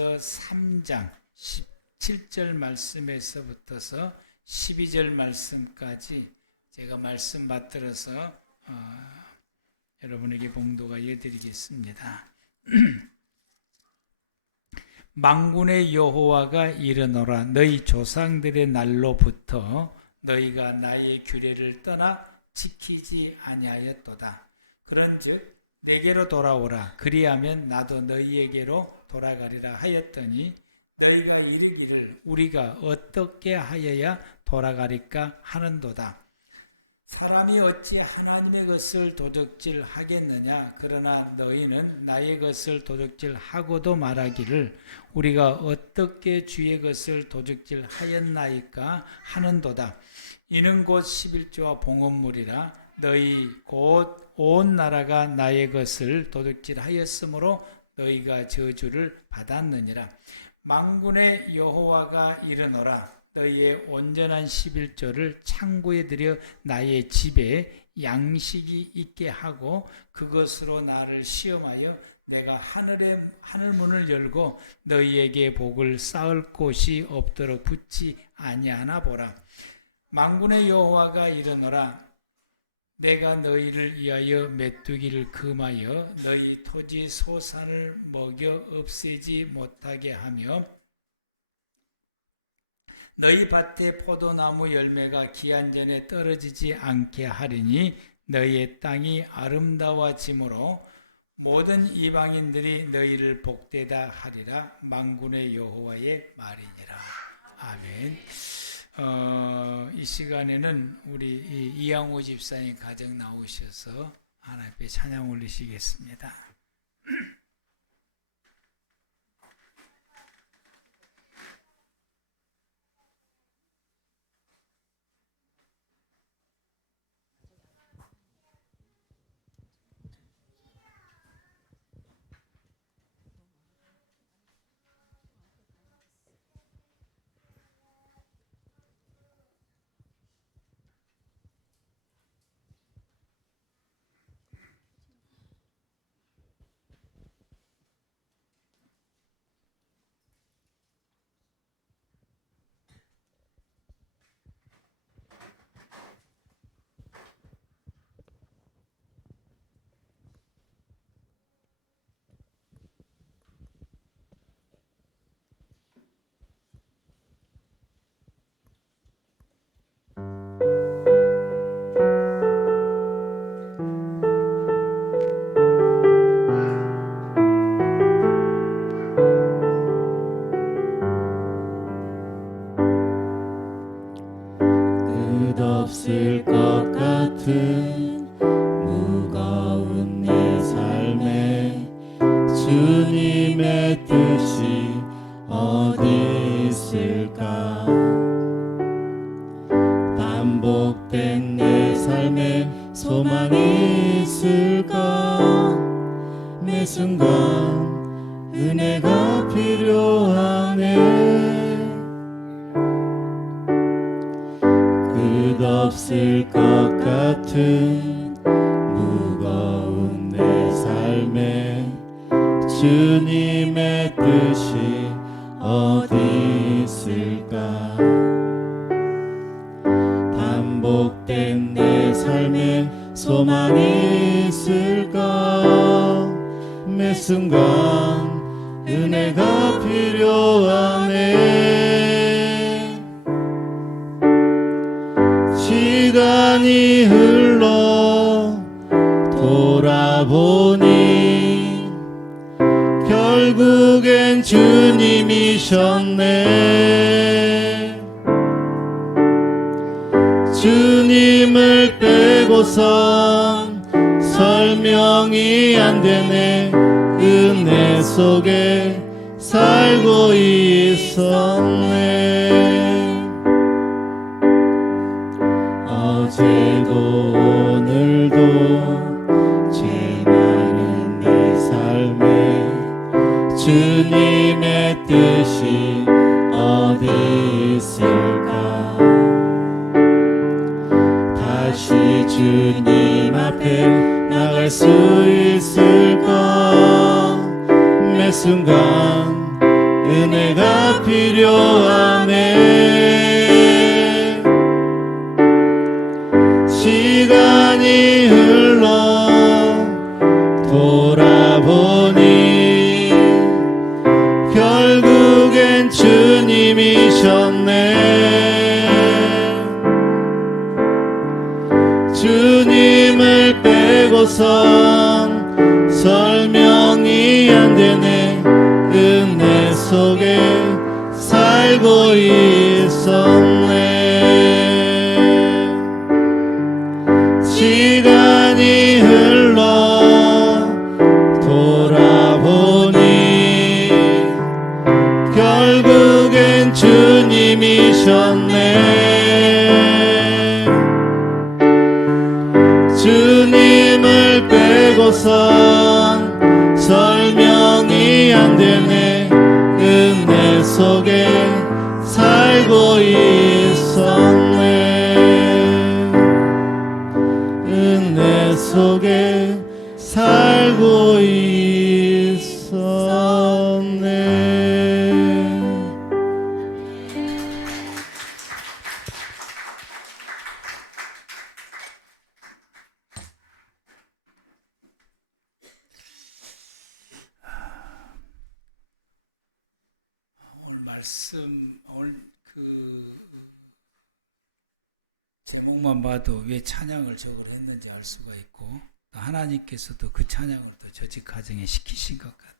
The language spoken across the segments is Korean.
3장 17절 말씀에서부터서 12절 말씀까지 제가 말씀 받들어서 여러분에게 봉독하여 드리겠습니다. 만군의 여호와가 이르노라. 너희 조상들의 날로부터 너희가 나의 규례를 떠나 지키지 아니하였도다. 그런즉 내게로 돌아오라. 그리하면 나도 너희에게로 돌아가리라 하였더니 너희가 이르기를 우리가 어떻게 하여야 돌아가리까 하는도다. 사람이 어찌 하나님의 것을 도둑질 하겠느냐? 그러나 너희는 나의 것을 도둑질 하고도 말하기를 우리가 어떻게 주의 것을 도둑질 하였나이까 하는도다. 이는 곧 11조와 봉헌물이라. 너희 곧 온 나라가 나의 것을 도둑질 하였으므로 너희가 저주를 받았느니라. 만군의 여호와가 이르노라. 너희의 온전한 11조를 창고에 들여 나의 집에 양식이 있게 하고 그것으로 나를 시험하여 내가 하늘문을 열고 너희에게 복을 쌓을 곳이 없도록 붙지 아니하나 보라. 만군의 여호와가 이르노라. 내가 너희를 위하여 메뚜기를 금하여 너희 토지 소산을 먹여 없애지 못하게 하며 너희 밭에 포도나무 열매가 기한 전에 떨어지지 않게 하리니 너희의 땅이 아름다워지므로 모든 이방인들이 너희를 복되다 하리라. 만군의 여호와의 말이니라. 아멘. 이 시간에는 우리 이양호 집사님 가정 나오셔서 하나님 앞에 찬양 올리시겠습니다. 끝없을 것 같은 무거운 내 삶에 주님의 뜻이 어디 있을까? 반복된 내 삶에 소망이 있을까? 매 순간 은혜가 필요하네. 끝없을 것 같은 무거운 내 삶에 주님의 뜻이 어디 있을까? 반복된 내 삶에 소망이 있을까? 매 순간 은혜가 필요하네. 시간이 흘러 돌아보니 결국엔 주님이셨네. 주님을 빼고선 설명이 안 되네. 은혜 속에 살고 있었네. 어제도 오늘도 죄 많은 내 삶에 주님의 뜻이 어디 있을까? 다시 주님 앞에 나갈 수 있을까? 매 순간 은혜가 필요하네. 시간이 흘러 돌아보니 결국엔 주님이셨네. 주님을 빼고선 설명이 안 되네. 은혜 속에 살고 있었네. 시간이 흘러 돌아보니 결국엔 주님이셨네. 주님을 빼고선 설명이 안 되네. 은혜 속에 살고 있었네. 은혜 속에 살고 있었네. 오늘 말씀, 오늘 제목만 봐도 왜 찬양을 저걸 했는지 알 수가 있고, 또 하나님께서도 그 찬양을 또 조직 가정에 시키신 것 같아요.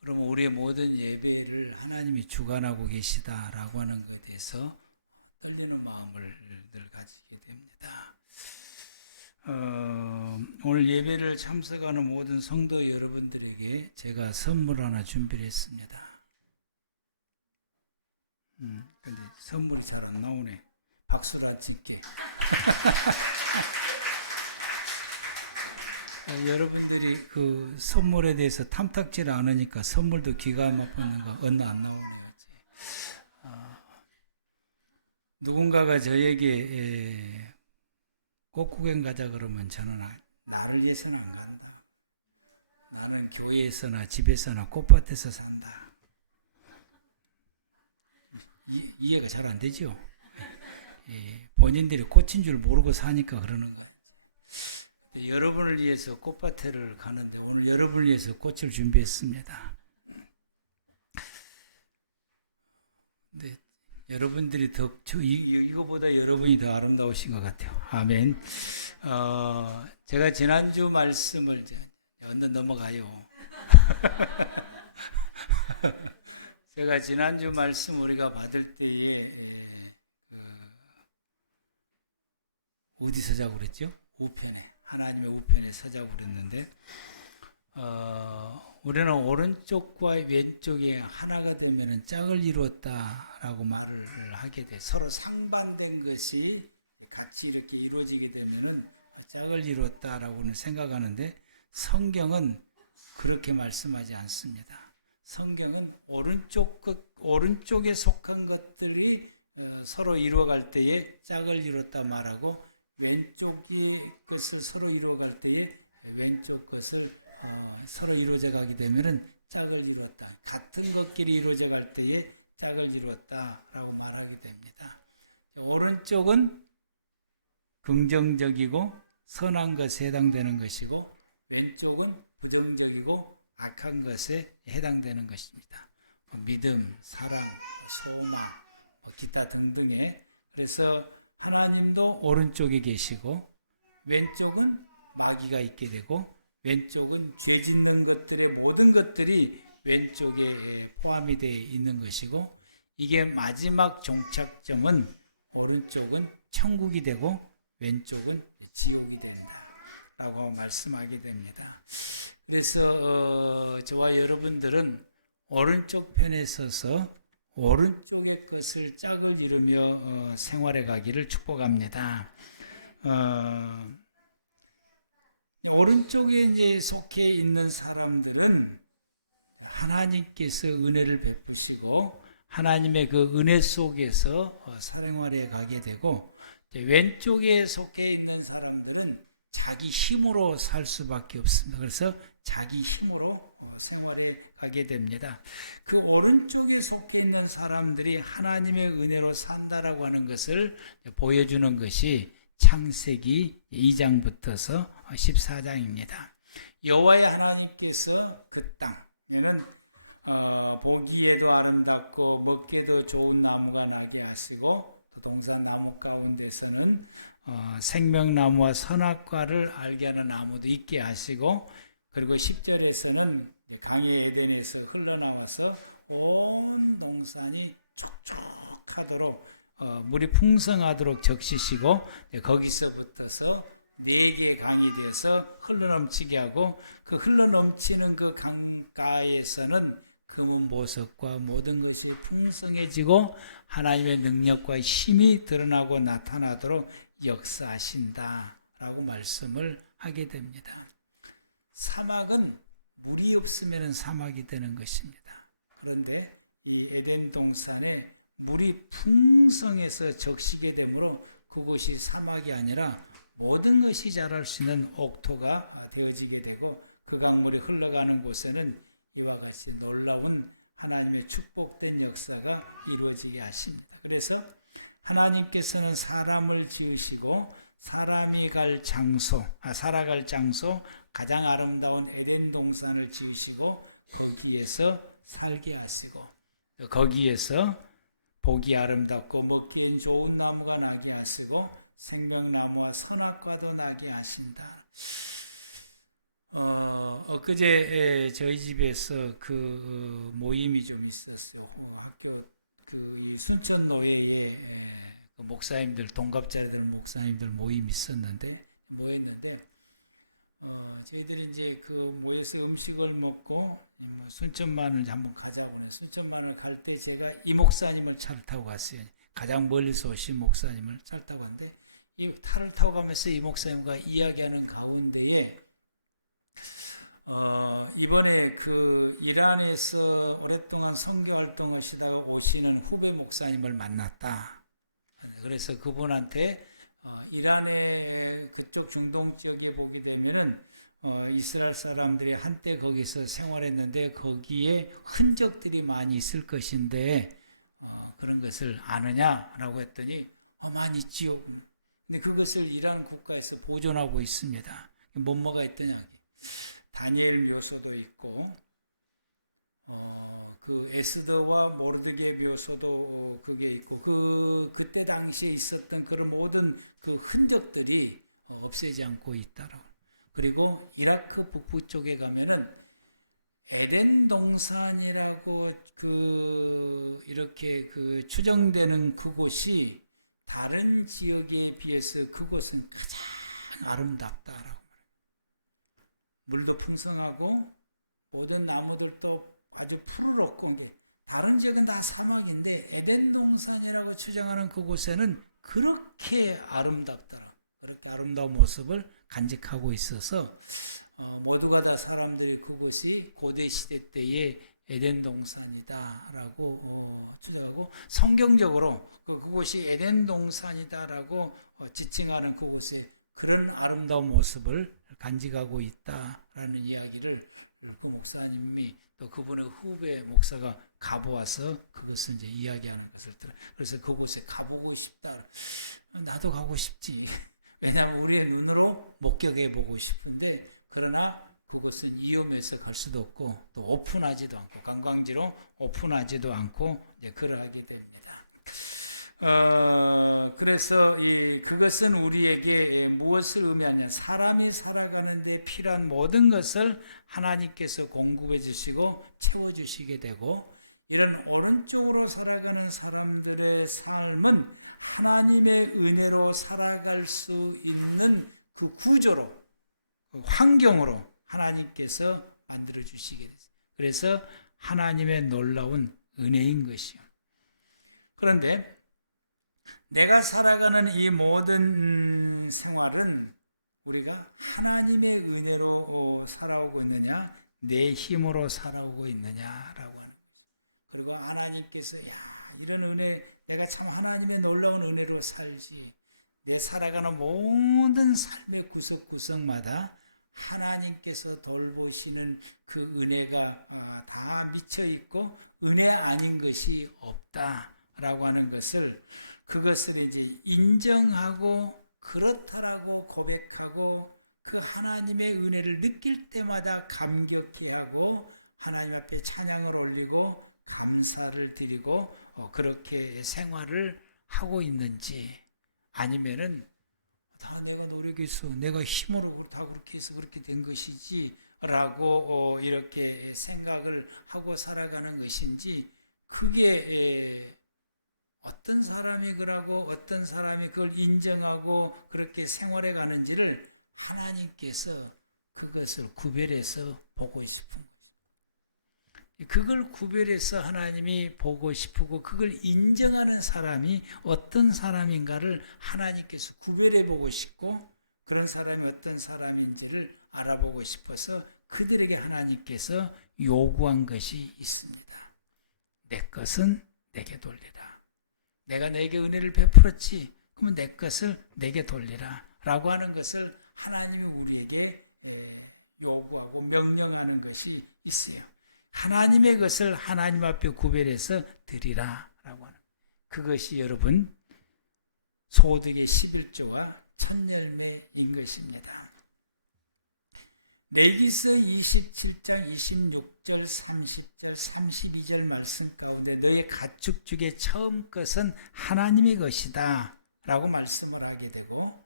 그러면 우리의 모든 예배를 하나님이 주관하고 계시다라고 하는 것에 대해서 떨리는 마음을 늘 가지게 됩니다. 오늘 예배를 참석하는 모든 성도 여러분들에게 제가 선물 하나 준비를 했습니다. 근데 선물이 잘 안 나오네. 박수를 안 칠게. 여러분들이 그 선물에 대해서 탐탁지를 않으니까 선물도 기가 막히는가 얼마 안 나오네요. 이제. 누군가가 저에게 꽃구경 가자 그러면 저는 나를 위해서는 안 간다. 나는 교회에서나 집에서나 꽃밭에서 산다. 이해가 잘 안 되죠? 본인들이 꽃인 줄 모르고 사니까 그러는 거예요. 근데 여러분을 위해서 꽃밭에를 가는데 오늘 여러분을 위해서 꽃을 준비했습니다. 근데 여러분들이 이거보다 여러분이 더 아름다우신 것 같아요. 아멘. 제가 지난주 말씀을 이제 얼른 넘어가요. 제가 지난주 말씀 우리가 받을 때에 어디 서자고 그랬죠? 우편에, 하나님의 우편에 서자고 그랬는데 우리는 오른쪽과 왼쪽에 하나가 되면 짝을 이루었다라고 말을 하게 돼. 서로 상반된 것이 같이 이렇게 이루어지게 되면은 짝을 이루었다라고는 생각하는데 성경은 그렇게 말씀하지 않습니다. 성경은 오른쪽에 속한 것들이 서로 이루어갈 때에 짝을 이뤘다 말하고 왼쪽의 것을 서로 이루어갈 때에 왼쪽 것을 서로 이루어져 가게 되면은 짝을 이루었다. 같은 것끼리 이루어져 갈 때에 짝을 이루었다라고 말하게 됩니다. 오른쪽은 긍정적이고 선한 것에 해당되는 것이고 왼쪽은 부정적이고 악한 것에 해당되는 것입니다. 믿음, 사랑, 소망, 기타 등등의 그래서 하나님도 오른쪽에 계시고 왼쪽은 마귀가 있게 되고 왼쪽은 죄 짓는 것들의 모든 것들이 왼쪽에 포함이 되어 있는 것이고 이게 마지막 종착점은 오른쪽은 천국이 되고 왼쪽은 지옥이 된다라고 말씀하게 됩니다. 그래서 저와 여러분들은 오른쪽 편에 서서 오른쪽의 것을 짝을 이루며 생활해 가기를 축복합니다. 오른쪽에 이제 속해 있는 사람들은 하나님께서 은혜를 베푸시고 하나님의 그 은혜 속에서 사생활에 가게 되고 왼쪽에 속해 있는 사람들은 자기 힘으로 살 수밖에 없습니다. 그래서 자기 힘으로 생활해 가게 됩니다. 그 오른쪽에 속해 있는 사람들이 하나님의 은혜로 산다라고 하는 것을 보여주는 것이 창세기 2장부터서 14장입니다. 여호와의 하나님께서 그 땅에는 보기에도 아름답고 먹기에도 좋은 나무가 나게 하시고 또 동산 나무 가운데서는 생명나무와 선악과를 알게 하는 나무도 있게 하시고, 그리고 10절에서는 강의 에덴에서 흘러나와서 온 동산이 촉촉하도록 물이 풍성하도록 적시시고, 거기서부터서 4개의 강이 돼서 흘러넘치게 하고, 그 흘러넘치는 그 강가에서는 금은 보석과 모든 것이 풍성해지고 하나님의 능력과 힘이 드러나고 나타나도록 역사하신다라고 말씀을 하게 됩니다. 사막은 물이 없으면 사막이 되는 것입니다. 그런데 이 에덴 동산에 물이 풍성해서 적시게 되므로 그곳이 사막이 아니라 모든 것이 자랄 수 있는 옥토가 되어지게 되고, 그 강물이 흘러가는 곳에는 이와 같이 놀라운 하나님의 축복된 역사가 이루어지게 하십니다. 그래서 하나님께서는 사람을 지으시고 사람이 살아갈 장소, 가장 아름다운 에덴 동산을 지으시고 거기에서 살게 하시고, 거기에서 보기 아름답고 먹기엔 좋은 나무가 나게 하시고 생명나무와 선악과도 나게 하신다. 엊그제 저희 집에서 그 모임이 좀 있었어요. 학교 이 순천 노예의 그 목사님들, 동갑자들 목사님들 모임이 있었는데 모였는데, 저희들이 이제 그 모여서 음식을 먹고 뭐 순천만을 한번 가자고 해. 순천만을 갈 때 제가 이 목사님을 차를 타고 갔어요. 가장 멀리서 오신 목사님을 차를 타고 갔는데, 이 차를 타고 가면서 이 목사님과 이야기하는 가운데에 이번에 그 이란에서 오랫동안 선교 활동하시다가 오시는 후배 목사님을 만났다. 그래서 그분한테 이란의 그쪽 중동 지역에 보게 되면은 이스라엘 사람들이 한때 거기서 생활했는데 거기에 흔적들이 많이 있을 것인데 그런 것을 아느냐라고 했더니 많이 있지요. 근데 그것을 이란 국가에서 보존하고 있습니다. 뭐가 있더냐? 다니엘 묘소도 있고, 그 에스더와 모르드게 묘소도 그게 있고, 그때 당시에 있었던 그런 모든 그 흔적들이 없애지 않고 있다라고. 그리고 이라크 북부 쪽에 가면은 에덴 동산이라고 이렇게 추정되는 그곳이 다른 지역에 비해서 그곳은 가장 아름답다라고. 물도 풍성하고 모든 나무들도 아주 푸르렀고, 다른 지역은 다 사막인데 에덴 동산이라고 추정하는 그곳에는 그렇게 아름답더라. 그렇게 아름다운 모습을 간직하고 있어서 모두가 다 사람들이 그곳이 고대 시대 때의 에덴 동산이다라고 추정하고, 성경적으로 그곳이 에덴 동산이다라고 지칭하는 그곳에 그런 아름다운 모습을 간직하고 있다라는 이야기를 그 목사님이 또 그분의 후배 목사가 가보아서 그것을 이제 이야기하는 것을 들어. 그래서 그곳에 가보고 싶다. 나도 가고 싶지. 왜냐하면 우리의 눈으로 목격해 보고 싶은데, 그러나 그것은 위험해서 갈 수도 없고 또 오픈하지도 않고, 관광지로 오픈하지도 않고 이제 그러하게 됩니다. 그래서 그것은 우리에게 무엇을 의미하냐? 사람이 살아가는 데 필요한 모든 것을 하나님께서 공급해 주시고 채워 주시게 되고, 이런 오른쪽으로 살아가는 사람들의 삶은 하나님의 은혜로 살아갈 수 있는 그 구조로, 그 환경으로 하나님께서 만들어 주시게 됐어요. 그래서 하나님의 놀라운 은혜인 것이요. 그런데 내가 살아가는 이 모든 생활은 우리가 하나님의 은혜로 살아오고 있느냐, 내 힘으로 살아오고 있느냐라고 하는 것이. 그리고 하나님께서 이런 은혜, 내가 참 하나님의 놀라운 은혜로 살지, 내 살아가는 모든 삶의 구석구석마다 하나님께서 돌보시는 그 은혜가 다 미쳐 있고 은혜 아닌 것이 없다라고 하는 것을, 그것을 이제 인정하고 그렇다라고 고백하고 그 하나님의 은혜를 느낄 때마다 감격해하고 하나님 앞에 찬양을 올리고 감사를 드리고 그렇게 생활을 하고 있는지, 아니면은 다 내가 노력해서 내가 힘으로 다 그렇게 해서 그렇게 된 것이지 라고 이렇게 생각을 하고 살아가는 것인지, 그게 어떤 사람이 그러고 어떤 사람이 그걸 인정하고 그렇게 생활해 가는지를 하나님께서 그것을 구별해서 보고 싶은 거죠. 그걸 구별해서 하나님이 보고 싶고 그걸 인정하는 사람이 어떤 사람인가를 하나님께서 구별해 보고 싶고, 그런 사람이 어떤 사람인지를 알아보고 싶어서 그들에게 하나님께서 요구한 것이 있습니다. 내 것은 내게 돌리라. 내가 내게 은혜를 베풀었지, 그러면 내 것을 내게 돌리라 라고 하는 것을 하나님이 우리에게 요구하고 명령하는 것이 있어요. 하나님의 것을 하나님 앞에 구별해서 드리라 라고 하는, 그것이 여러분 소득의 11조와 첫 열매인 것입니다. 레위기서 27장 26절, 30절, 32절 말씀 가운데 너의 가축 중에 처음 것은 하나님의 것이다 라고 말씀을 하게 되고,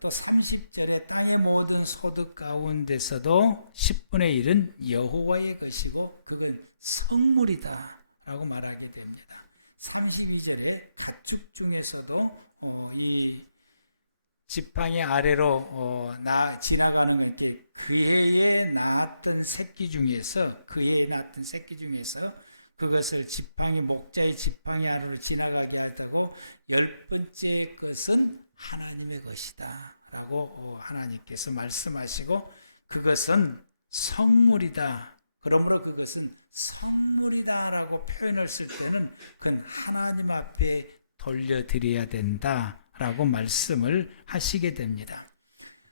또 30절에 땅의 모든 소득 가운데서도 10분의 1은 여호와의 것이고 그건 성물이다 라고 말하게 됩니다. 32절에 가축 중에서도 이 지팡이 아래로 지나가는 건 이렇게 그 해에 낳았던 새끼 중에서 그것을 지팡이, 목자의 지팡이 아래로 지나가게 하다고 10번째 것은 하나님의 것이다 라고 하나님께서 말씀하시고, 그것은 성물이다, 그러므로 그것은 성물이다 라고 표현을 쓸 때는 그건 하나님 앞에 돌려드려야 된다 라고 말씀을 하시게 됩니다.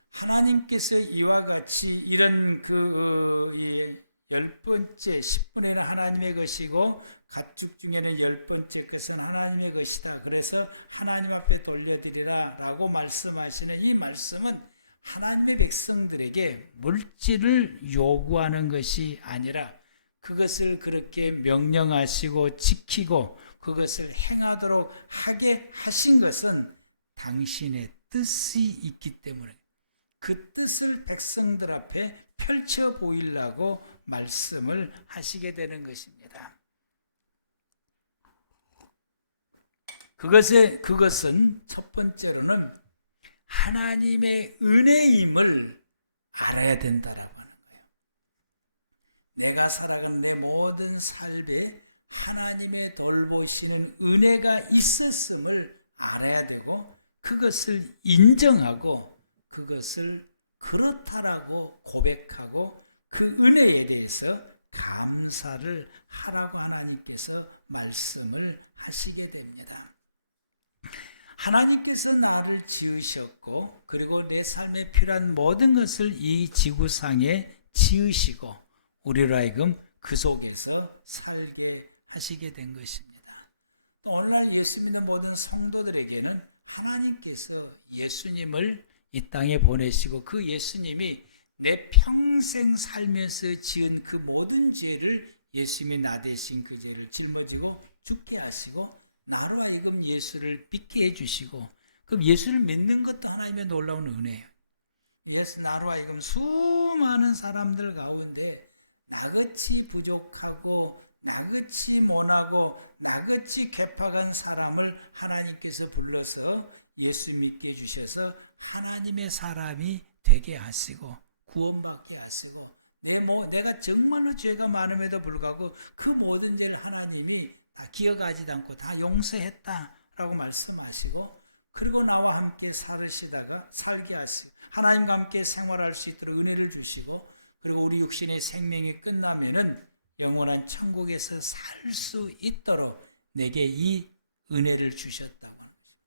하나님께서 이와 같이 이런 이 10번째, 10분의 1은 하나님의 것이고 가축 중에는 10번째 것은 하나님의 것이다, 그래서 하나님 앞에 돌려드리라 라고 말씀하시는 이 말씀은 하나님의 백성들에게 물질을 요구하는 것이 아니라 그것을 그렇게 명령하시고 지키고 그것을 행하도록 하게 하신 것은 당신의 뜻이 있기 때문에 그 뜻을 백성들 앞에 펼쳐 보이려고 말씀을 하시게 되는 것입니다. 그것은 첫 번째로는 하나님의 은혜임을 알아야 된다라고 하는 거예요. 내가 살아가는 내 모든 삶에 하나님의 돌보시는 은혜가 있었음을 알아야 되고 그것을 인정하고 그것을 그렇다라고 고백하고 그 은혜에 대해서 감사를 하라고 하나님께서 말씀을 하시게 됩니다. 하나님께서 나를 지으셨고 그리고 내 삶에 필요한 모든 것을 이 지구상에 지으시고 우리로 하여금 그 속에서 살게 하시게 된 것입니다. 또 오늘날 예수 믿는 모든 성도들에게는 하나님께서 예수님을 이 땅에 보내시고 그 예수님이 내 평생 살면서 지은 그 모든 죄를 예수님이 나 대신 그 죄를 짊어지고 죽게 하시고 나로 하여금 예수를 믿게 해주시고, 그럼 예수를 믿는 것도 하나님의 놀라운 은혜예요. 예수 나로 하여금 수많은 사람들 가운데 나같이 부족하고 나같이 못하고 나같이 괴팍한 사람을 하나님께서 불러서 예수 믿게 해주셔서 하나님의 사람이 되게 하시고 구원받게 하시고 내가 정말로 죄가 많음에도 불구하고 그 모든 죄를 하나님이 다 기억하지도 않고 다 용서했다라고 말씀하시고, 그리고 나와 함께 살게 하시고 하나님과 함께 생활할 수 있도록 은혜를 주시고, 그리고 우리 육신의 생명이 끝나면은 영원한 천국에서 살 수 있도록 내게 이 은혜를 주셨다고 하는 것입니다.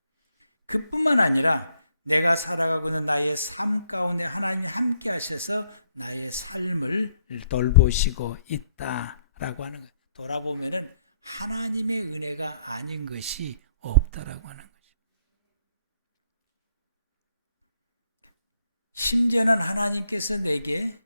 그뿐만 아니라 내가 살아가고 있는 나의 삶 가운데 하나님이 함께 하셔서 나의 삶을 돌보시고 있다라고 하는 거예요. 돌아보면은 하나님의 은혜가 아닌 것이 없다라고 하는 거죠. 심지어는 하나님께서 내게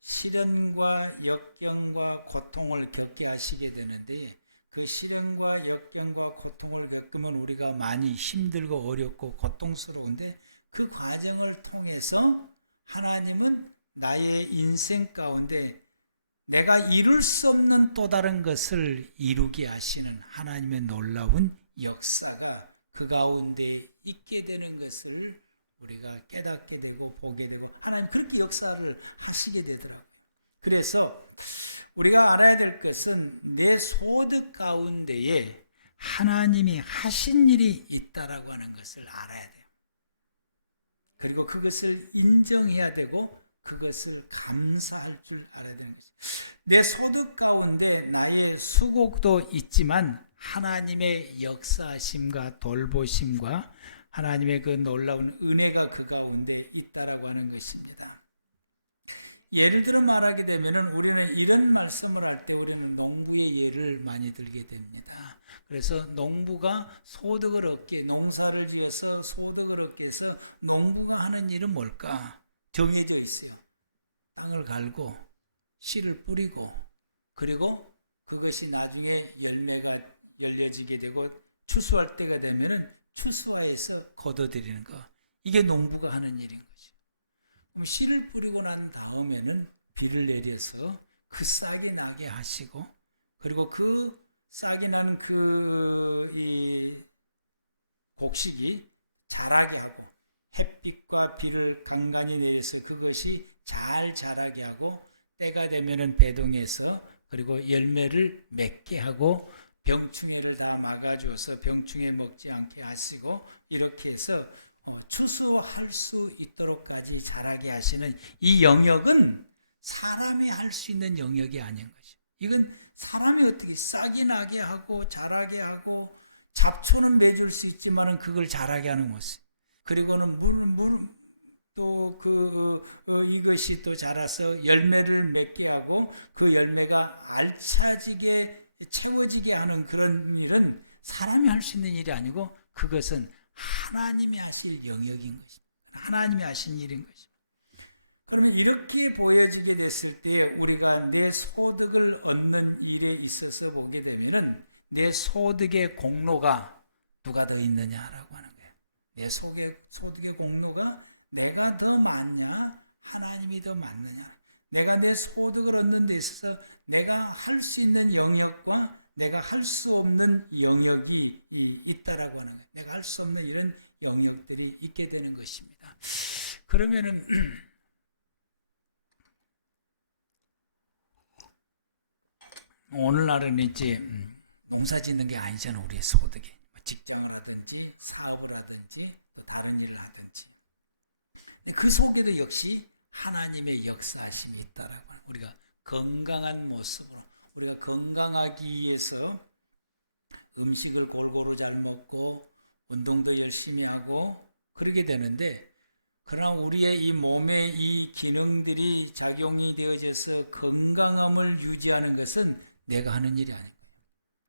시련과 역경과 고통을 겪게 하시게 되는데, 그 시련과 역경과 고통을 겪으면 우리가 많이 힘들고 어렵고 고통스러운데, 그 과정을 통해서 하나님은 나의 인생 가운데 내가 이룰 수 없는 또 다른 것을 이루게 하시는 하나님의 놀라운 역사가 그 가운데 있게 되는 것을 우리가 깨닫게 되고 보게 되고, 하나님 그렇게 역사를 하시게 되더라고요. 그래서 우리가 알아야 될 것은 내 소득 가운데에 하나님이 하신 일이 있다라고 하는 것을 알아야 돼요. 그리고 그것을 인정해야 되고 그것을 감사할 줄 알아야 되는 것이죠. 내 소득 가운데 나의 수고도 있지만 하나님의 역사하심과 돌보심과 하나님의 그 놀라운 은혜가 그 가운데 있다라고 하는 것입니다. 예를 들어 말하게 되면은 우리는 이런 말씀을 할 때 우리는 농부의 예를 많이 들게 됩니다. 그래서 농부가 소득을 얻게, 농사를 지어서 소득을 얻게 해서 농부가 하는 일은 뭘까? 정해져 있어요. 땅을 갈고 씨를 뿌리고, 그리고 그것이 나중에 열매가 열려지게 되고 추수할 때가 되면은 추수하여서 거둬들이는 거. 이게 농부가 하는 일인 거죠. 그럼 씨를 뿌리고 난 다음에는 비를 내려서 그 싹이 나게 하시고, 그리고 그 싹이 난 이 곡식이 자라게 하고, 햇빛과 비를 간간히 내려서 그것이 잘 자라게 하고, 때가 되면은 배동해서 그리고 열매를 맺게 하고, 병충해를 다 막아줘서 병충해 먹지 않게 하시고, 이렇게 해서 추수할 수 있도록까지 자라게 하시는 이 영역은 사람이 할 수 있는 영역이 아닌 것이죠. 이건 사람이 어떻게 싹이 나게 하고 자라게 하고, 잡초는 맺을 수 있지만은 그걸 자라게 하는 모습. 그리고는 또 이것이 또 자라서 열매를 맺게 하고 그 열매가 알차지게 채워지게 하는 그런 일은 사람이 할 수 있는 일이 아니고, 그것은 하나님이 하실 영역인 것입니다. 하나님이 하신 일인 것입니다. 그러면 이렇게 보여지게 됐을 때 우리가 내 소득을 얻는 일에 있어서 보게 되면은 내 소득의 공로가 누가 더 있느냐라고 하는 거예요. 내 소득의 공로가 내가 더 많냐, 하나님이 더 많느냐. 내가 내 소득을 얻는 데 있어서 내가 할 수 있는 영역과 내가 할 수 없는 영역이 있다라고 하는 거예요. 내가 할 수 없는 이런 영역들이 있게 되는 것입니다. 그러면은 오늘날은 이제 농사 짓는 게 아니잖아, 우리의 소득이. 직장을 하든지 사업을 하든지 또 다른 일을 하든지. 근데 그 속에도 역시 하나님의 역사하심이 있다라고 하는, 우리가 건강한 모습으로, 우리가 건강하기 위해서 음식을 골고루 잘 먹고 운동도 열심히 하고 그러게 되는데, 그러나 우리의 이 몸의 이 기능들이 작용이 되어져서 건강함을 유지하는 것은 내가 하는 일이 아닌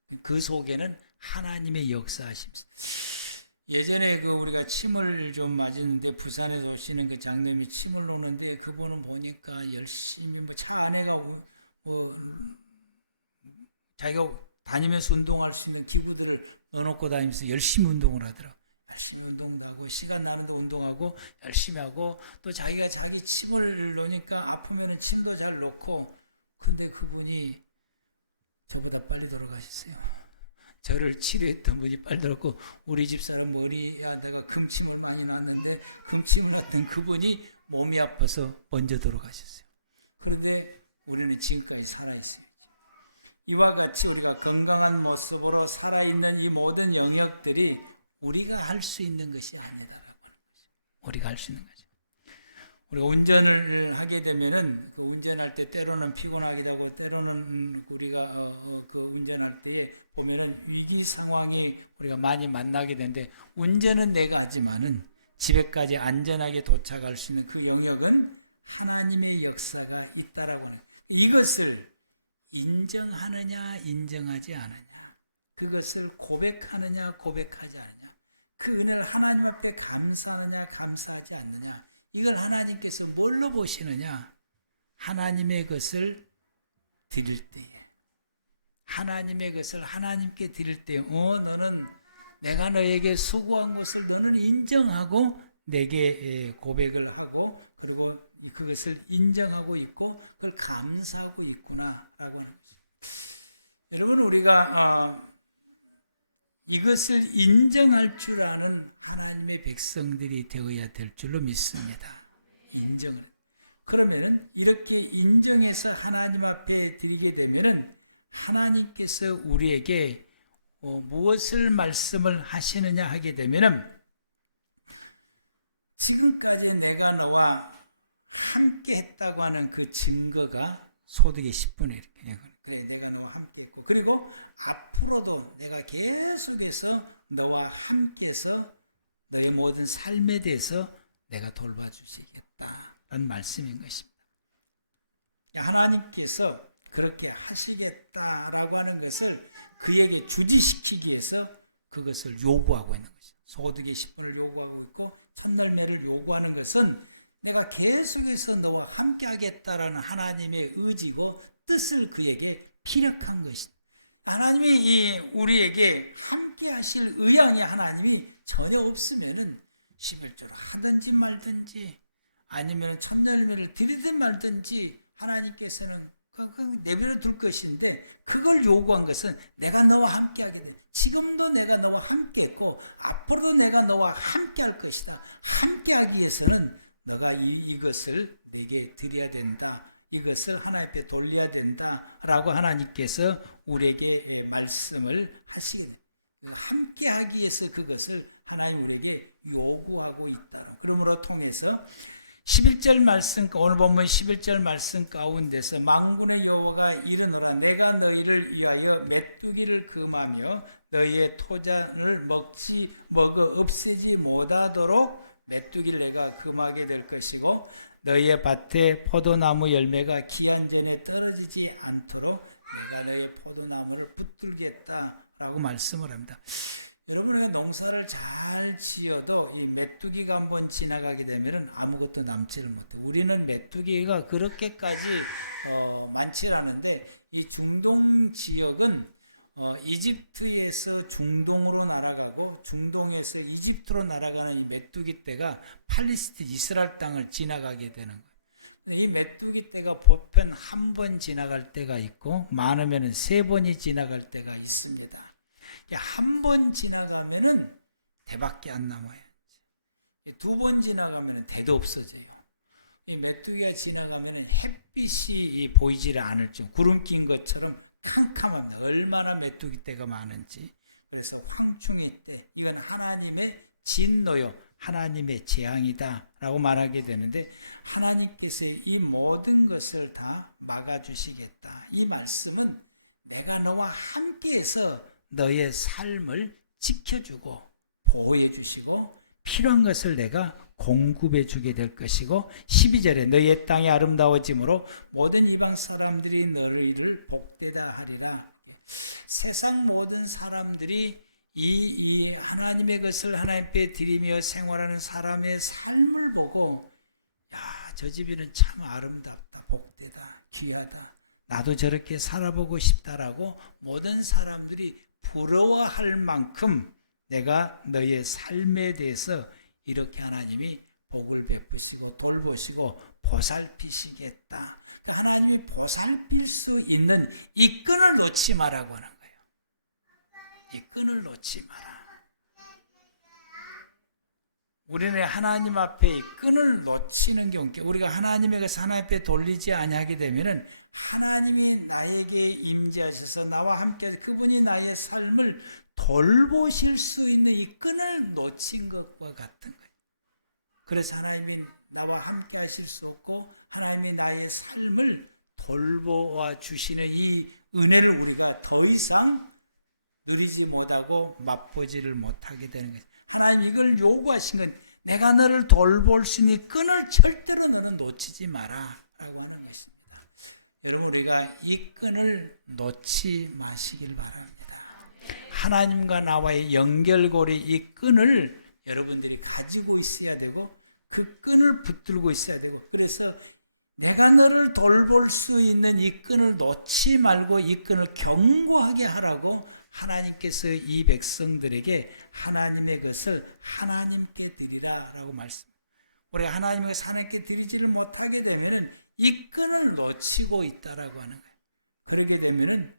거예요. 그 속에는 하나님의 역사하심. 예전에 우리가 침을 좀 맞았는데, 부산에서 오시는 그 장님이 침을 놓는데, 그분은 보니까 열심히 차 안에가 자기가 다니면서 운동할 수 있는 기구들을 넣어놓고 다니면서 열심히 운동을 하더라고요. 열심히 운동도 하고, 시간 나는데 운동하고, 열심히 하고, 또 자기가 자기 침을 놓으니까 아프면은 침도 잘 놓고, 근데 그분이 저보다 빨리 돌아가셨어요. 저를 치료했던 분이 빨리 돌아갔고, 우리 집사람 머리에다가 금침을 많이 놨는데, 금침을 놨던 그분이 몸이 아파서 먼저 돌아가셨어요. 그런데 우리는 지금까지 살아있어요. 이와 같이 우리가 건강한 모습으로 살아있는 이 모든 영역들이 우리가 할 수 있는 것이 아니다라고 하는 거죠. 우리가 할 수 있는 거죠. 우리가 운전을 하게 되면은 그 운전할 때 때로는 피곤하기도 하고 때로는 우리가 그 운전할 때에 보면은 위기 상황이 우리가 많이 만나게 되는데 운전은 내가 하지만은 집에까지 안전하게 도착할 수 있는 그 영역은 하나님의 역사가 있다라고 하는 이것을 인정하느냐 인정하지 않느냐 그것을 고백하느냐 고백하지 않느냐 그 은혜를 하나님 앞에 감사하느냐 감사하지 않느냐 이걸 하나님께서 뭘로 보시느냐 하나님의 것을 드릴 때에 하나님의 것을 하나님께 드릴 때에 너는 내가 너에게 수고한 것을 너는 인정하고 내게 고백을 하고 그리고 그것을 인정하고 있고 그걸 감사하고 있구나라고 하는 것입니다. 여러분 우리가 이것을 인정할 줄 아는 하나님의 백성들이 되어야 될 줄로 믿습니다. 인정을. 그러면은 이렇게 인정해서 하나님 앞에 드리게 되면은 하나님께서 우리에게 무엇을 말씀을 하시느냐 하게 되면은 지금까지 내가 너와 함께 했다고 하는 그 증거가 소득의 10분의 1. 그래 내가 너와 함께 했고 그리고 앞으로도 내가 계속해서 너와 함께해서 너의 모든 삶에 대해서 내가 돌봐주시겠다라는 말씀인 것입니다. 하나님께서 그렇게 하시겠다라고 하는 것을 그에게 주지시키기 위해서 그것을 요구하고 있는 것입니다. 소득의 10분을 요구하고 있고 첫날매를 요구하는 것은 내가 계속해서 너와 함께 하겠다라는 하나님의 의지고 뜻을 그에게 피력한 것입니다. 하나님이 우리에게 함께 하실 의향이 하나님이 전혀 없으면은 11조를 하든지 말든지 아니면 첫열매를 드리든 말든지 하나님께서는 내버려 둘 것인데 그걸 요구한 것은 내가 너와 함께 하게 돼. 지금도 내가 너와 함께 했고 앞으로도 내가 너와 함께 할 것이다. 함께 하기 위해서는 너가 이것을 내게 드려야 된다. 이것을 하나님 앞에 돌려야 된다라고 하나님께서 우리에게 말씀을 하시게 됩니다. 함께 하기 위해서 그것을 하나님 우리에게 요구하고 있다로. 그러므로 통해서 11절 말씀, 오늘 본문 11절 말씀 가운데서 만군의 여호와가 이르노라 내가 너희를 위하여 메뚜기를 금하며 너희의 토잔을 먹어 없애지 못하도록 메뚜기를 내가 금하게 될 것이고 너희의 밭에 포도나무 열매가 기한 전에 떨어지지 않도록 내가 너희의 포도나무를 붙들겠다라고 말씀을 합니다. 여러분에게 농사를 잘 지어도 이 메뚜기가 한번 지나가게 되면 아무것도 남지를 못해. 우리는 메뚜기가 그렇게까지 많지 않은데 이 중동 지역은 이집트에서 중동으로 날아가고 중동에서 이집트로 날아가는 이 메뚜기 떼가 팔레스타인 이스라엘 땅을 지나가게 되는 거예요. 근데 이 메뚜기 떼가 보편 한 번 지나갈 때가 있고 많으면 3번이 지나갈 때가 있습니다. 한 번 지나가면은 대밖에 안 남아요. 2번 지나가면은 대도 없어져요. 이 메뚜기가 지나가면은 햇빛이 보이지를 않을 정 구름 낀 것처럼 캄캄합니다. 얼마나 메뚜기 떼가 많은지. 그래서 황충이 때 이건 하나님의 진노요, 하나님의 재앙이다라고 말하게 되는데 하나님께서 이 모든 것을 다 막아주시겠다. 이 말씀은 내가 너와 함께해서 너의 삶을 지켜주고 보호해 주시고 필요한 것을 내가 공급해 주게 될 것이고 12절에 너희의 땅이 아름다워짐으로 모든 이방 사람들이 너희를 복되다 하리라. 세상 모든 사람들이 이 하나님의 것을 하나님께 드리며 생활하는 사람의 삶을 보고 야, 저 집이는 참 아름답다, 복되다, 귀하다. 나도 저렇게 살아보고 싶다라고 모든 사람들이 부러워할 만큼 내가 너의 삶에 대해서 이렇게 하나님이 복을 베푸시고 돌보시고 보살피시겠다. 그러니까 하나님이 보살필 수 있는 이 끈을 놓지 마라고 하는 거예요. 이 끈을 놓지 마라. 우리는 하나님 앞에 이 끈을 놓치는 경우에 우리가 하나님의 것을 하나님 앞에 돌리지 아니하게 되면은 하나님이 나에게 임재하셔서 나와 함께 그분이 나의 삶을 돌보실 수 있는 이 끈을 놓친 것과 같은 거예요. 그래서 하나님이 나와 함께 하실 수 없고 하나님이 나의 삶을 돌보아 주시는 이 은혜를 우리가 더 이상 누리지 못하고 맛보지를 못하게 되는 거죠. 하나님 이걸 요구하신 건 내가 너를 돌볼 수 있는 끈을 절대로 너는 놓치지 마라 라고 하는 것입니다. 여러분 우리가 이 끈을 놓지 마시길 바랍니다. 하나님과 나와의 연결고리 이 끈을 여러분들이 가지고 있어야 되고 그 끈을 붙들고 있어야 되고 그래서 내가 너를 돌볼 수 있는 이 끈을 놓지 말고 이 끈을 견고하게 하라고 하나님께서 이 백성들에게 하나님의 것을 하나님께 드리라 라고 말씀합니다. 우리가 하나님의 것을 하나님께 드리지를 못하게 되면 이 끈을 놓치고 있다라고 하는 거예요. 그러게 되면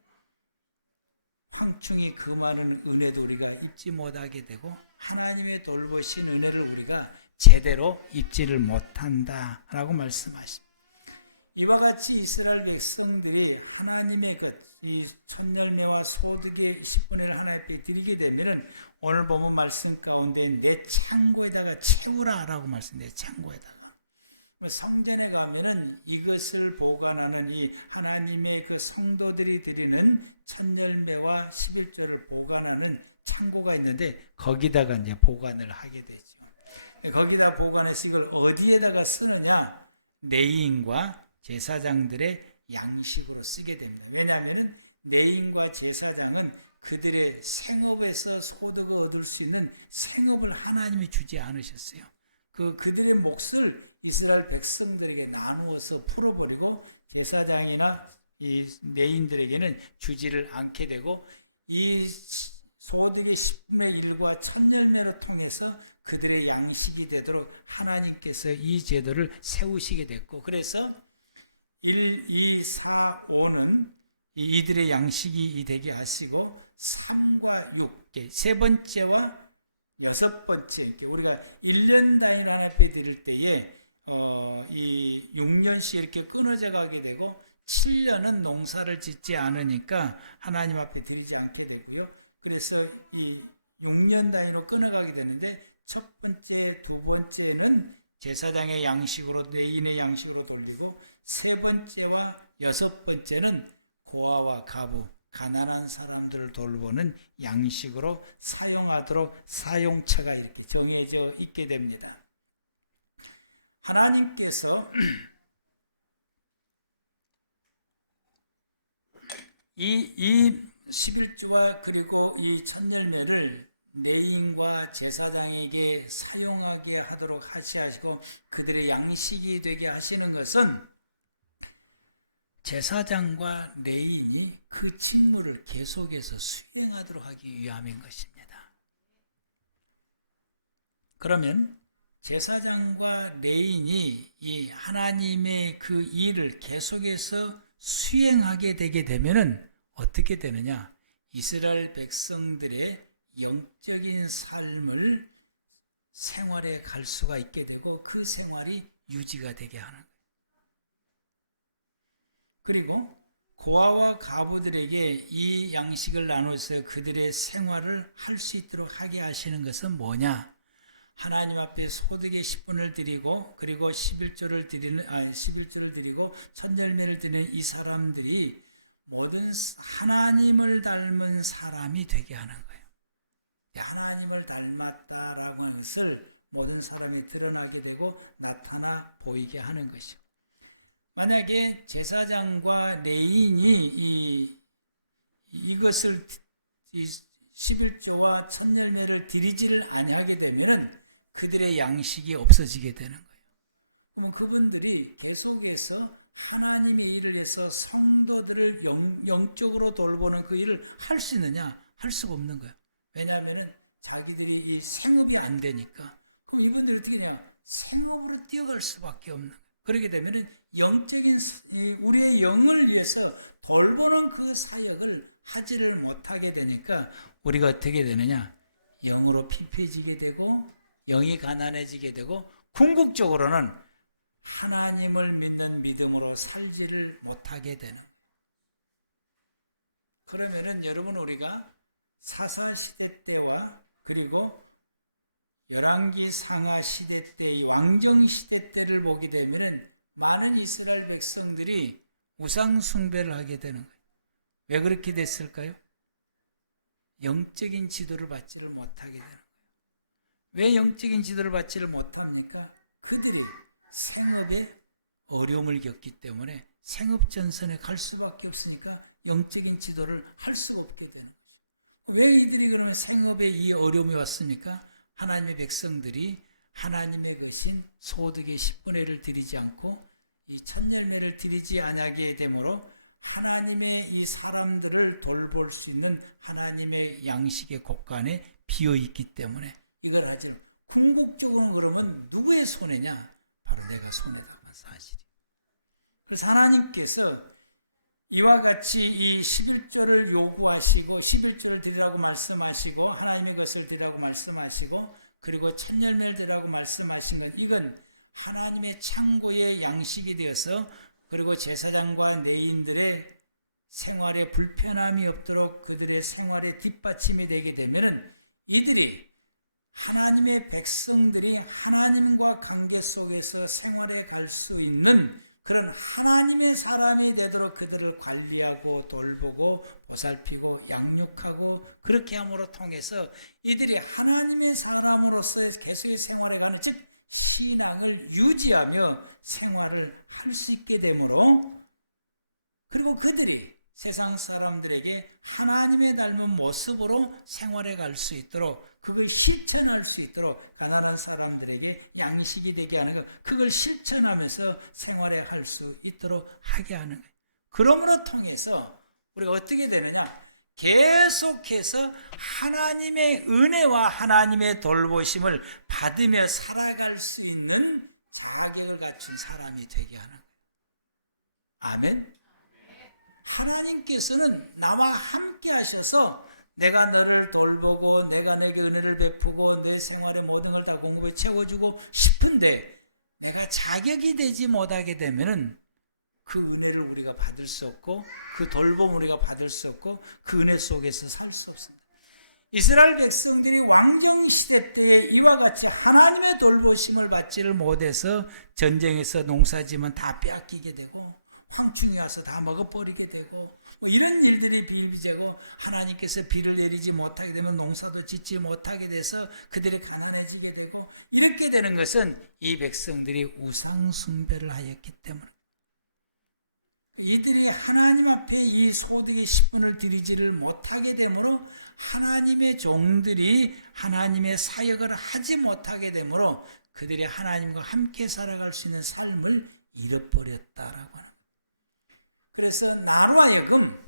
황충이 그 많은 은혜도 우리가 입지 못하게 되고 하나님의 돌보신 은혜를 우리가 제대로 입지를 못한다라고 말씀하십니다. 이와 같이 이스라엘 백성들이 하나님의 것, 이 첫 열매와 소득의 10분의 1 하나님 앞에 드리게 되면은 오늘 보면 말씀 가운데 내 창고에다가 채우라라고 말씀. 내 창고에다가 성전에 가면은 이것을 보관하는 이 하나님의 그 성도들이 드리는 첫 열매와 11조를 보관하는 창고가 있는데 거기다가 이제 보관을 하게 되죠. 거기다 보관해서 이걸 어디에다가 쓰느냐? 레위인과 제사장들의 양식으로 쓰게 됩니다. 왜냐하면 레위인과 제사장은 그들의 생업에서 소득을 얻을 수 있는 생업을 하나님이 주지 않으셨어요. 그들의 몫을 이스라엘 백성들에게 나누어서 풀어버리고 제사장이나 이 레위인들에게는 주지를 않게 되고 이 소득의 10분의 1과 첫 열매로 통해서 그들의 양식이 되도록 하나님께서 이 제도를 세우시게 됐고 그래서 1, 2, 4, 5는 이들의 양식이 되게 하시고 3과 6, 세 번째와 여섯 번째, 우리가 1년 단위로 하나님 앞에 드릴 때에 이 6년씩 이렇게 끊어져 가게 되고 7년은 농사를 짓지 않으니까 하나님 앞에 드리지 않게 되고요. 그래서 이 6년 단위로 끊어가게 되는데 첫 번째, 두 번째는 제사장의 양식으로 레위인의 양식으로 돌리고 세 번째와 여섯 번째는 고아와 가부 가난한 사람들을 돌보는 양식으로 사용하도록 사용처가 이렇게 정해져 있게 됩니다. 하나님께서 이 11조와 그리고 이 첫 열매를 레위인과 제사장에게 사용하게 하도록 하시고 그들의 양식이 되게 하시는 것은 제사장과 레위인이 그 직무를 계속해서 수행하도록 하기 위함인 것입니다. 그러면 제사장과 레위인이 이 하나님의 그 일을 계속해서 수행하게 되게 되면은 어떻게 되느냐? 이스라엘 백성들의 영적인 삶을 생활에 갈 수가 있게 되고 그 생활이 유지가 되게 하는 거예요. 그리고 고아와 가부들에게 이 양식을 나눠서 그들의 생활을 할 수 있도록 하게 하시는 것은 뭐냐? 하나님 앞에 소득의 10분을 드리고 그리고 11조를 드리고 첫 열매를 드리는 이 사람들이 모든 하나님을 닮은 사람이 되게 하는 거예요. 하나님을 닮았다라고 하는 것을 모든 사람이 드러나게 되고 나타나 보이게 하는 것이요. 만약에 제사장과 레위인이 이것을 11조와 첫 열매를 드리지를 아니하게 되면은 그들의 양식이 없어지게 되는 거예요. 그러면 그분들이 계속해서 하나님의 일을 해서 성도들을 영적으로 돌보는 그 일을 할 수 있느냐? 할 수가 없는 거예요. 왜냐하면 자기들이 이 생업이 안 되니까. 그럼 이분들이 어떻게 되냐? 생업으로 뛰어갈 수밖에 없는 거예요. 그렇게 되면 영적인 우리의 영을 위해서 돌보는 그 사역을 하지를 못하게 되니까 우리가 어떻게 되느냐? 영으로 피폐해지게 되고 영이 가난해지게 되고 궁극적으로는 하나님을 믿는 믿음으로 살지를 못하게 되는 거예요. 그러면은 여러분 우리가 사사시대 때와 그리고 열왕기 상하 시대 때, 이 왕정 시대 때를 보게 되면은 많은 이스라엘 백성들이 우상 숭배를 하게 되는 거예요. 왜 그렇게 됐을까요? 영적인 지도를 받지를 못하게 되는 거예요. 왜 영적인 지도를 받지를 못합니까? 그들이 생업에 어려움을 겪기 때문에 생업전선에 갈 수밖에 없으니까 영적인 지도를 할 수가 없게 되는 거죠. 왜 이들이 그러면 생업에 이 어려움이 왔습니까? 하나님의 백성들이 하나님의 것인 소득의 10분의 1을 드리지 않고 이 첫열매를 드리지 아니하게 되므로 하나님의 이 사람들을 돌볼 수 있는 하나님의 양식의 곳간에 비어 있기 때문에 이걸 하지 않으면, 궁극적으로는 그러면 누구의 손해냐? 바로 내가 손해다고 하는 사실이에요. 그래서 하나님께서 이와 같이 이 11조를 요구하시고 11조를 드리라고 말씀하시고 하나님의 것을 드리라고 말씀하시고 그리고 첫열매를 드리라고 말씀하신 건, 이건 하나님의 창고의 양식이 되어서 그리고 제사장과 레위인들의 생활에 불편함이 없도록 그들의 생활에 뒷받침이 되게 되면은 이들이 하나님의 백성들이 하나님과 관계 속에서 생활해 갈 수 있는 그런 하나님의 사람이 되도록 그들을 관리하고 돌보고 보살피고 양육하고 그렇게 함으로 통해서 이들이 하나님의 사람으로서 계속의 생활해 가는, 즉 신앙을 유지하며 생활을 할 수 있게 되므로, 그리고 그들이 세상 사람들에게 하나님의 닮은 모습으로 생활해 갈 수 있도록, 그걸 실천할 수 있도록 가난한 사람들에게 양식이 되게 하는 것, 그걸 실천하면서 생활해 할 수 있도록 하게 하는 거예요. 그러므로 통해서 우리가 어떻게 되느냐? 계속해서 하나님의 은혜와 하나님의 돌보심을 받으며 살아갈 수 있는 자격을 갖춘 사람이 되게 하는 거예요. 아멘. 하나님께서는 나와 함께 하셔서 내가 너를 돌보고 내가 내게 은혜를 베푸고 내 생활의 모든 걸 다 공급해 채워주고 싶은데 내가 자격이 되지 못하게 되면은 그 은혜를 우리가 받을 수 없고 그 돌봄을 우리가 받을 수 없고 그 은혜 속에서 살 수 없습니다. 이스라엘 백성들이 왕정시대 때에 이와 같이 하나님의 돌보심을 받지를 못해서 전쟁에서 농사지면 다 빼앗기게 되고 황충이 와서 다 먹어버리게 되고 뭐 이런 일들이 비일비재고, 하나님께서 비를 내리지 못하게 되면 농사도 짓지 못하게 돼서 그들이 가난해지게 되고, 이렇게 되는 것은 이 백성들이 우상 숭배를 하였기 때문에, 이들이 하나님 앞에 이 소득의 10분을 드리지를 못하게 되므로 하나님의 종들이 하나님의 사역을 하지 못하게 되므로 그들이 하나님과 함께 살아갈 수 있는 삶을 잃어버렸다라고 하는 거예요. 그래서 나로 하여금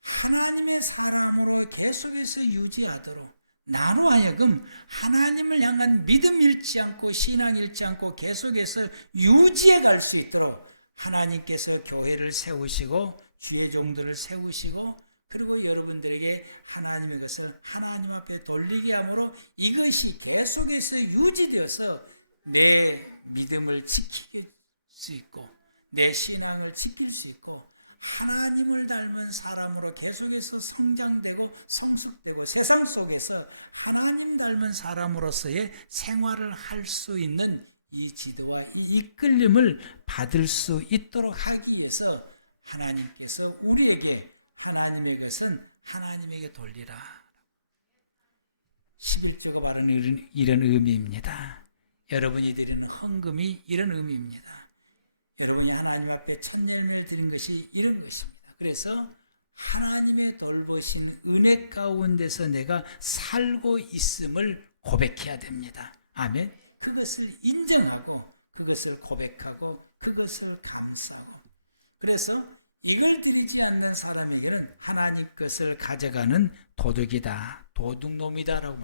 하나님의 사람으로 계속해서 유지하도록, 나로 하여금 하나님을 향한 믿음 잃지 않고 신앙 잃지 않고 계속해서 유지해 갈 수 있도록 하나님께서 교회를 세우시고 주의 종들을 세우시고 그리고 여러분들에게 하나님의 것을 하나님 앞에 돌리게 함으로 이것이 계속해서 유지되어서 내 믿음을 지킬 수 있고 내 신앙을 지킬 수 있고 하나님을 닮은 사람으로 계속해서 성장되고 성숙되고 세상 속에서 하나님 닮은 사람으로서의 생활을 할 수 있는 이 지도와 이 이끌림을 받을 수 있도록 하기 위해서 하나님께서 우리에게 하나님의 것은 하나님에게 돌리라. 11조가 바로 이런 의미입니다. 여러분이 드리는 헌금이 이런 의미입니다. 여러분이 하나님 앞에 첫 열매를 드린 것이 이런 것입니다. 그래서 하나님의 돌보신 은혜 가운데서 내가 살고 있음을 고백해야 됩니다. 아멘. 그것을 인정하고 그것을 고백하고 그것을 감사하고, 그래서 이걸 드리지 않는 사람에게는 하나님 것을 가져가는 도둑이다, 도둑놈이다라고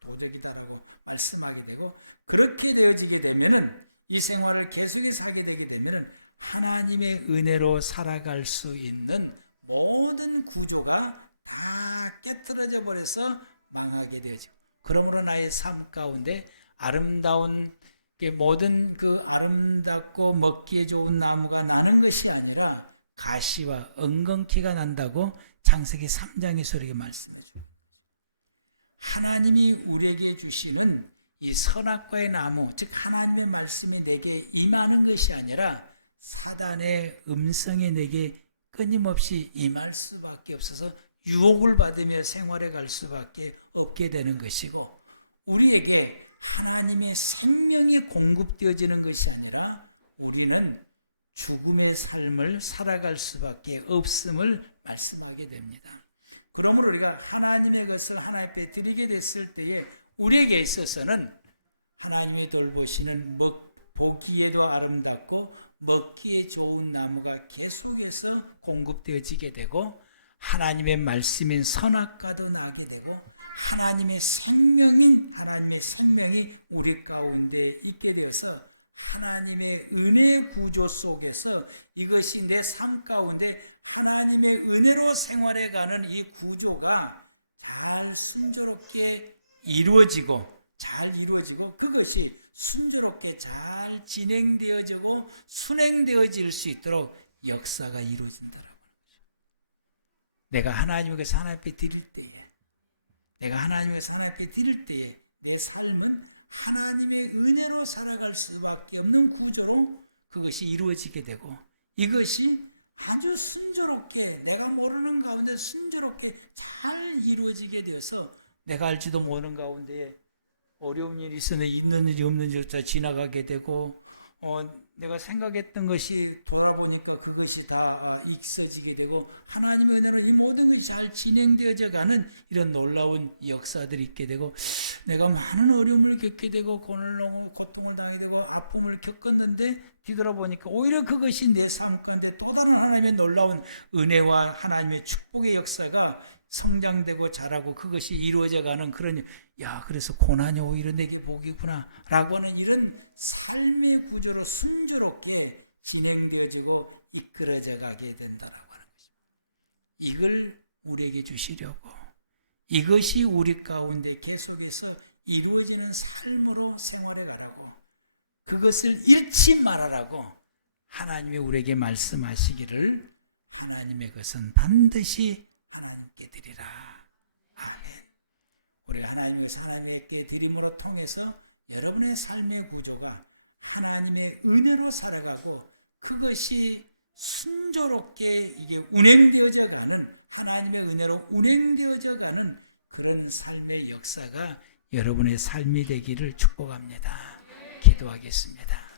도둑이다라고 말씀하게 되고, 그렇게 되어지게 되면은 이 생활을 계속해서 하게 되게 되면은 하나님의 은혜로 살아갈 수 있는 모든 구조가 다 깨트려져 버려서 망하게 되어지고, 그러므로 나의 삶 가운데 아름다운 모든 그 아름답고 먹기에 좋은 나무가 나는 것이 아니라 가시와 엉겅퀴가 난다고 창세기 3장에서 이렇게 말씀해 주고 있는 거죠. 하나님이 우리에게 주시는 이 선악과의 나무, 즉 하나님의 말씀이 내게 임하는 것이 아니라 사단의 음성이 내게 끊임없이 임할 수밖에 없어서 유혹을 받으며 생활해 갈 수밖에 없게 되는 것이고, 우리에게 하나님의 생명이 공급되어지는 것이 아니라 우리는 죽음의 삶을 살아갈 수밖에 없음을 말씀하게 됩니다. 그러므로 우리가 하나님의 것을 하나님 앞에 드리게 됐을 때에 우리에게 있어서는 하나님의 돌보시는 보기에도 아름답고 먹기에 좋은 나무가 계속해서 공급되어지게 되고, 하나님의 말씀인 선악과도 나게 되고, 하나님의 생명이 우리 가운데 있게 되어서 하나님의 은혜의 구조 속에서 이것이 내 삶 가운데 하나님의 은혜로 생활해가는 이 구조가 잘 순조롭게 이루어지고 그것이 순조롭게 잘 진행되어지고 순행되어질 수 있도록 역사가 이루어진다라고 하는 거죠. 내가 하나님에게서 하나님 앞에 드릴 때에 내 삶은 하나님의 은혜로 살아갈 수밖에 없는 구조로 그것이 이루어지게 되고, 이것이 아주 순조롭게 내가 모르는 가운데 순조롭게 잘 이루어지게 되어서 내가 알지도 모르는 가운데 어려운 일이 있으면 있는 일이 없는 일이 다 지나가게 되고, 내가 생각했던 것이 돌아보니까 그것이 다 있어지게 되고, 하나님의 은혜로 이 모든 것이 잘 진행되어져 가는 이런 놀라운 역사들이 있게 되고, 내가 많은 어려움을 겪게 되고 고통을 당하게 되고 아픔을 겪었는데 뒤돌아보니까 오히려 그것이 내 삶 가운데 또 다른 하나님의 놀라운 은혜와 하나님의 축복의 역사가 성장되고 자라고 그것이 이루어져 가는 그런, 그래서 고난이 오히려 내게 복이구나 라고 하는 이런 삶의 구조로 순조롭게 진행되어지고 이끌어져 가게 된다라고 하는 것입니다. 이걸 우리에게 주시려고, 이것이 우리 가운데 계속해서 이루어지는 삶으로 생활해 가라고, 그것을 잃지 말아라고 하나님이 우리에게 말씀하시기를, 하나님의 것은 반드시 하나님께 드리라. 아멘. 우리가 하나님께 드림으로 통해서 여러분의 삶의 구조가 하나님의 은혜로 살아가고 그것이 순조롭게 이게 운행되어져 가는, 하나님의 은혜로 운행되어져 가는 그런 삶의 역사가 여러분의 삶이 되기를 축복합니다. 기도하겠습니다.